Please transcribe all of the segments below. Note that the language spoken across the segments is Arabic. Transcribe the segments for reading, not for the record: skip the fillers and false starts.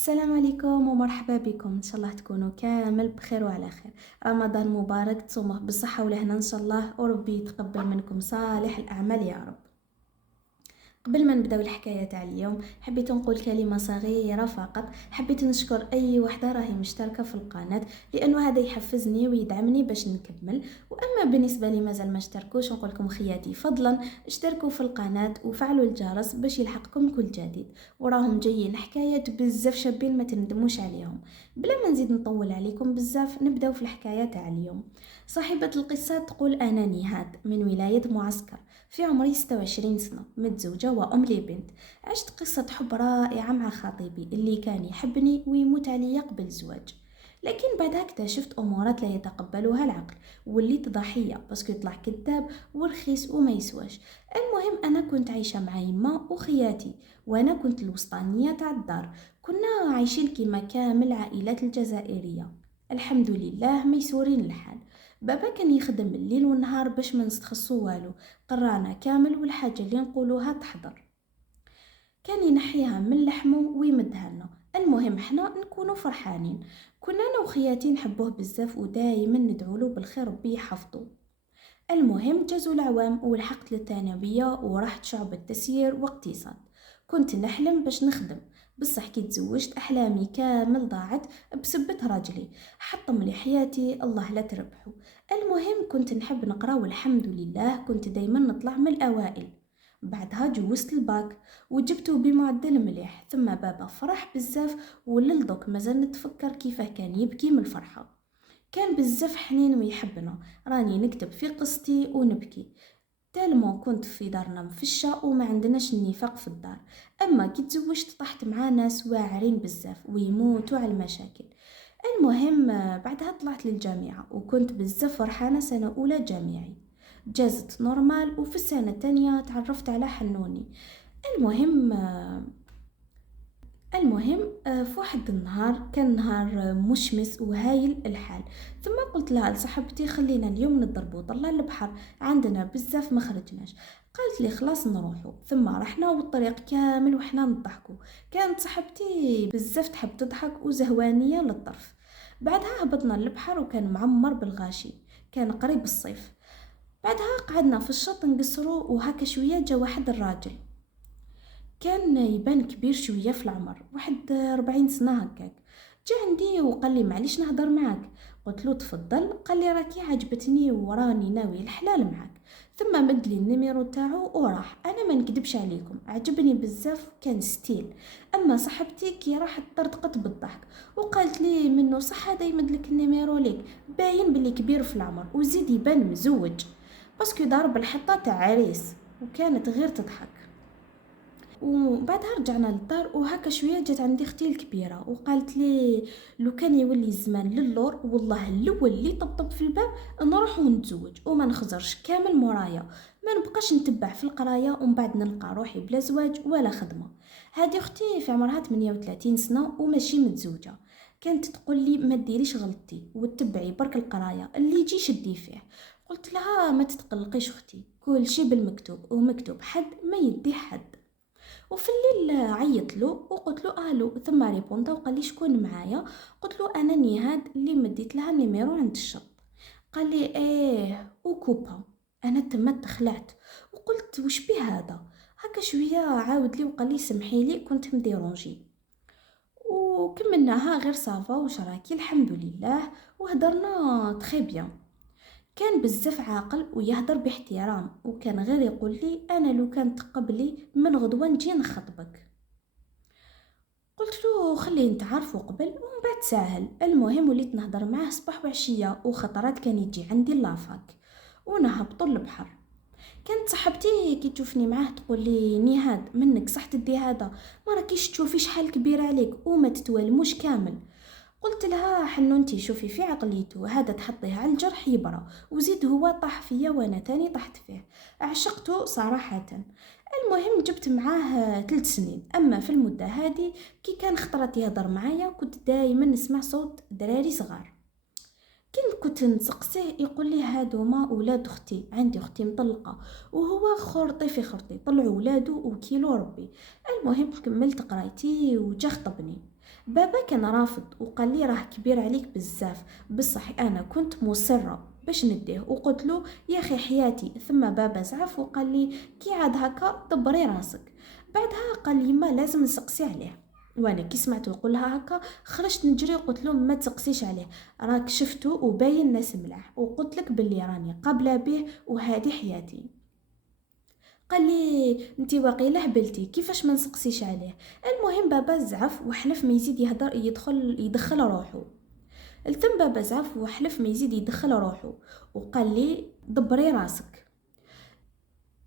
السلام عليكم ومرحبا بكم. ان شاء الله تكونوا كامل بخير وعلى خير. رمضان مبارك، تصوموه بالصحه والهنا ان شاء الله، وربي يتقبل منكم صالح الاعمال يا رب. قبل ما نبداو الحكايه تاع اليوم حبيت نقول كلمه صغيره فقط. حبيت نشكر اي وحده راهي مشتركه في القناه، لانه هذا يحفزني ويدعمني باش نكمل. واما بالنسبه لي مازال ما اشتركوش، نقول لكم خياتي فضلا اشتركوا في القناه وفعلوا الجرس باش يلحقكم كل جديد. وراهم جايين حكايات بزاف شابين ما تندموش عليهم. بلا ما نزيد نطول عليكم بزاف، نبداو في الحكايه تاع اليوم. صاحبه القصه تقول: انا نهاد من ولايه معسكر، في عمري 26 سنة، متزوجة وأم لي بنت. عشت قصة حب رائعة مع خطيبي اللي كان يحبني ويموت عليا قبل الزواج. لكن بعدها اكتشفت أمورات لا يتقبلها العقل، وليت ضحية باسكو يطلع كذاب ورخيص وما يسواش. المهم أنا كنت عايشة مع يما وخياتي، وأنا كنت الوسطانية تاع الدار. كنا عايشين كيما كامل عائلات الجزائرية، الحمد لله ميسورين الحال. بابا كان يخدم الليل والنهار باش ما نستخصو والو، قرانا كامل والحاجة اللي نقولوها تحضر. كان ينحيها من لحمه ويمدها لنا. المهم حنا نكونوا فرحانين. كنا انا وخياتي نحبوه بزاف ودايما ندعوله بالخير ربي يحفظه. المهم جازوا العوام ولحقت للثانوية ورحت شعبة تسيير واقتصاد. كنت نحلم باش نخدم، بصح كي تزوجت أحلامي كامل ضاعت بسبة راجلي. حطم لي حياتي، الله لا تربحوا. المهم كنت نحب نقرا والحمد لله كنت دايما نطلع من الأوائل. بعدها جوزت الباك وجبته بمعدل مليح، ثم بابا فرح بزاف، وللدوك مازال نتفكر كيفاه كان يبكي من الفرحة. كان بزاف حنين ويحبنا. راني نكتب في قصتي ونبكي، تالمو كنت في دارنا مفشة وما عندناش النفاق في الدار. اما كي تزوجت طحت مع ناس واعرين بزاف ويموتوا على المشاكل. المهم بعدها طلعت للجامعة وكنت بزاف فرحانة. سنة أولى جامعي جازت نورمال، وفي السنة الثانية تعرفت على حنوني. المهم في واحد النهار كان نهار مشمس وهايل الحال. ثم قلت لها لصاحبتي: خلينا اليوم نضربو طلع البحر، عندنا بزاف ما خرجناش. قالت لي خلاص نروحو. ثم رحنا والطريق كامل وحنا نضحكو. كانت صاحبتي بزاف تحب تضحك وزهوانية للطرف. بعدها هبطنا البحر وكان معمر بالغاشي، كان قريب الصيف. بعدها قعدنا في الشط نقصرو، وهكا شوية جا واحد الراجل، كان يبان كبير شوية في العمر، واحد 40 سنة هكاك. جا عندي وقال لي: معليش نهضر معاك. قلت له تفضل. قال لي: راكي عجبتني وراني ناوي الحلال معاك. ثم مد لي النميرو تاعو وراح. انا ما نكدبش عليكم، عجبني بزاف، كان ستيل. اما صاحبتي كي راحت طرطقت بالضحك وقالت لي: منه صح هذا يمد لك النميرو ليك، باين باللي كبير في العمر وزيد يبان مزوج، باسكو ضارب الحطة تاع عريس. وكانت غير تضحك. وبعدها رجعنا للدار وهكا شويه جات عندي اختي الكبيره وقالت لي: لو كان يولي الزمان للور والله الاول اللي طبطب في الباب نروح ونتزوج وما نخزرش كامل مورايا، ما نبقاش نتبع في القرايه ومن بعد نلقى روحي بلا زواج ولا خدمه. هذه اختي في عمرها 38 سنه وماشي متزوجه. كانت تقول لي: ما ديريش غلطتي وتتبعي برك القرايه اللي يجي شدي فيه. قلت لها: ما تتقلقيش اختي، كل شي بالمكتوب ومكتوب حد ما يدي حد. وفي الليل عيط له وقلت له الو، ثم ريبوندا وقال لي: شكون معايا؟ قلت له: انا نهاد اللي مديت لها النيميرو عند الشط. قال لي: ايه وكوبا. انا تما تخلعت وقلت: وش بيه هذا؟ هكا شويه عاود لي وقال لي: سمحي لي كنت مديرونجي. وكملناها غير صافا وشراكي الحمد لله، وهدرنا تخي بيان. كان بزاف عاقل ويهدر باحترام، وكان غير يقول لي: انا لو كان تقبلي من غدوه نجي نخطبك. قلت له: خليه نتعرفوا قبل ومن بعد ساهل. المهم وليت نهضر معاه صباح وعشيه، وخطرات كان يجي عندي لافاك ونهبطوا البحر. كانت صاحبتي كي تشوفني معاه تقول لي: نهاد منك صح تدي هذا، ما راكيش تشوفي شحال كبير عليك وما تتوالموش كامل. قلت لها: حنونتي شوفي في عقليته، هذا تحطيه على الجرح يبرى، وزيد هو طاح فيا وانا تاني طحت فيه، عشقته صراحة. المهم جبت معاه 3 سنين. اما في المدة هذه كي كان خطرت يهضر معايا كنت دايما نسمع صوت دراري صغار. كنت نسقسيه يقول لي: هادوما اولاد اختي، عندي اختي مطلقه وهو خرطي في خرطي، طلعوا ولادو وكيلو ربي. المهم كملت قرايتي وجا خطبني. بابا كان رافض وقال لي راه كبير عليك بزاف، بصح انا كنت مصرة باش نديه وقلت له يا اخي حياتي. ثم بابا زعف وقال لي كي عاد هكا دبري راسك. بعدها قال لي ما لازم نسقسي عليه. وانا كي سمعته يقول لها هكا خرجت نجري وقلت له ما تسقسيش عليه، راك شفتو وباين ناس ملاح وقلت لك باللي راني قابله به وهذه حياتي. قال لي انتي واقيلا هبلتي كيفاش ما نسقسيش عليه. المهم بابا زعف وحلف ما يزيد يهدر يدخل روحه. التم بابا زعف وحلف ما يزيد يدخل روحه وقال لي دبري راسك.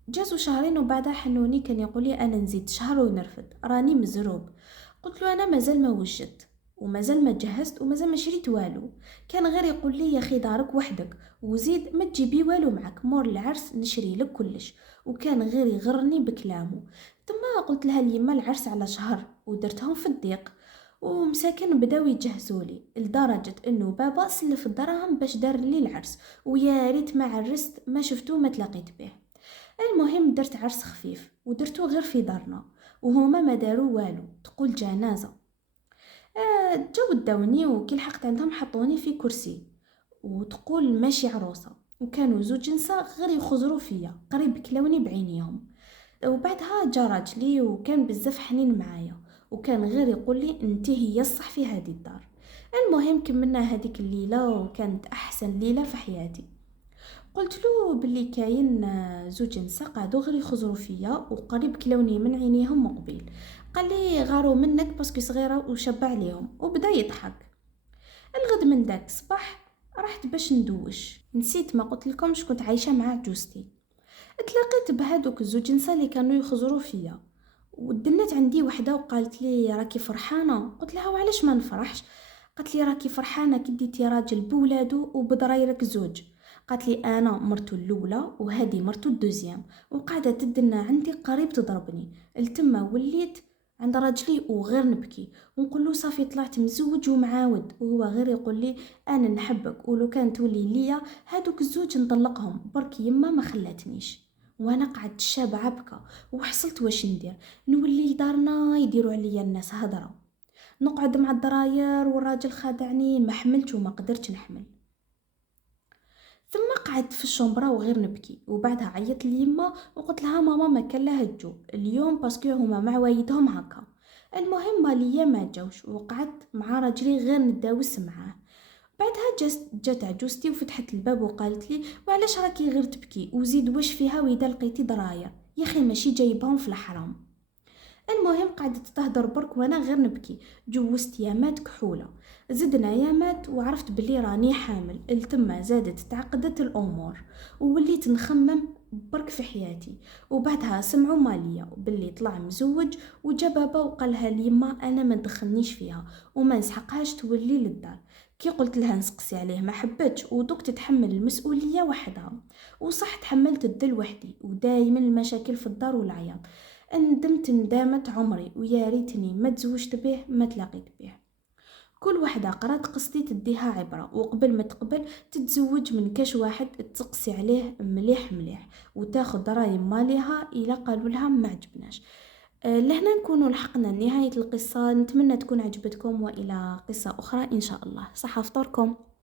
جازوا شهرين وبعدها حنوني كان يقول لي انا نزيد شهر ونرفد راني مزروب. قلت له انا مازال ما وجدت ومازال ما جهزت ومازال ما شريت والو. كان غير يقول لي يا اخي دارك وحدك وزيد ما تجيبي والو معك، مور العرس نشري لك كلش. وكان غير يغرني بكلامه. ثم قلت لها اليما العرس على شهر ودرتهم في الضيق، ومساكن بداو يجهزوا لي لدرجه انه بابا سلف الدراهم باش دار لي العرس، ويا ريت ما عرست ما شفتو ما تلاقيت به. المهم درت عرس خفيف ودرتو غير في دارنا وهما ما داروا والو، تقول جنازة. جاو داوني وكي لحقت عندهم حطوني في كرسي وتقول ماشي عروسة، وكانوا زوج نساء غير يخزروا فيا قريب كلاوني بعينيهم. وبعدها جا راجلي وكان بزاف حنين معايا وكان غير يقول لي انتي هي الصح في هذه الدار. المهم كملنا هذيك الليلة وكانت احسن ليلة في حياتي. قلت له باللي كاين زوج نساء قعدوا غير يخزروا فيا وقريب كلاوني من عينيهم مقبل. قال لي غاروا منك باسكو صغيره وشب عليهم وبدا يضحك. الغد من داك الصباح رحت باش ندوش، نسيت ما قلت لكمش كنت عايشه مع جوزتي. تلاقيت بهذوك الزوج نساء اللي كانوا يخزروا فيا ودنت عندي وحده وقالت لي راكي فرحانه. قلت لها وعلاش ما نفرحش؟ قالت لي راكي فرحانه كي ديتي راجل بولادو وبضرايرك زوج. قالت لي انا مرتو الاولى وهذه مرتو الدوزيام وقاعده تدنا عندي قريب تضربني. التما وليت عند راجلي وغير نبكي ونقول له صافي طلعت مزوج ومعاود، وهو غير يقول لي انا نحبك ولو كان تولي ليا هادوك الزوج نطلقهم برك يما ما خلاتنيش. وانا قعدت شابعه بكى وحصلت واش ندير. نولي لدارنا يديروا عليا الناس هضره، نقعد مع الدراير والراجل خادعني ما حملت وما قدرتش نحمل. ثم قعدت في الشومبرا وغير نبكي وبعدها عيطت ليما وقلت لها ماما ما كان لها تجو اليوم باسكو هما مع وايدهم هكا. المهم ماليا ما جاوش وقعدت مع راجلي غير نداوس معاه. بعدها جات عجوزتي وفتحت الباب وقالت لي وعلاش راكي غير تبكي وزيد واش فيها واذا لقيتي دراير يا اخي ماشي جايبهم في الحرام. المهم قعدت تهدر برك وانا غير نبكي. جوزت يامات كحوله، زدنا يامات وعرفت بلي راني حامل. التما زادت تعقدت الامور ووليت نخمم برك في حياتي. وبعدها سمعوا ماليا بلي طلع مزوج وجا بابا وقالها ليما انا ما ندخلنيش فيها وما نسحقهاش تولي للدار. كي قلت لها نسقسي عليه ما حبتش ودوك تتحمل المسؤوليه وحدها. وصح تحملت الذل وحدي ودايما المشاكل في الدار والعياط. ندمت ندامة عمري ويا ريتني ما تزوجت به ما تلاقيت به. كل وحده قرات قصتي تديها عبره وقبل ما تقبل تتزوج من كاش واحد تقسي عليه مليح مليح وتاخذ دراهم مالها الا قالوا لها ما عجبناش. لهنا نكونوا لحقنا نهايه القصه. نتمنى تكون عجبتكم والى قصه اخرى ان شاء الله. صحه فطوركم.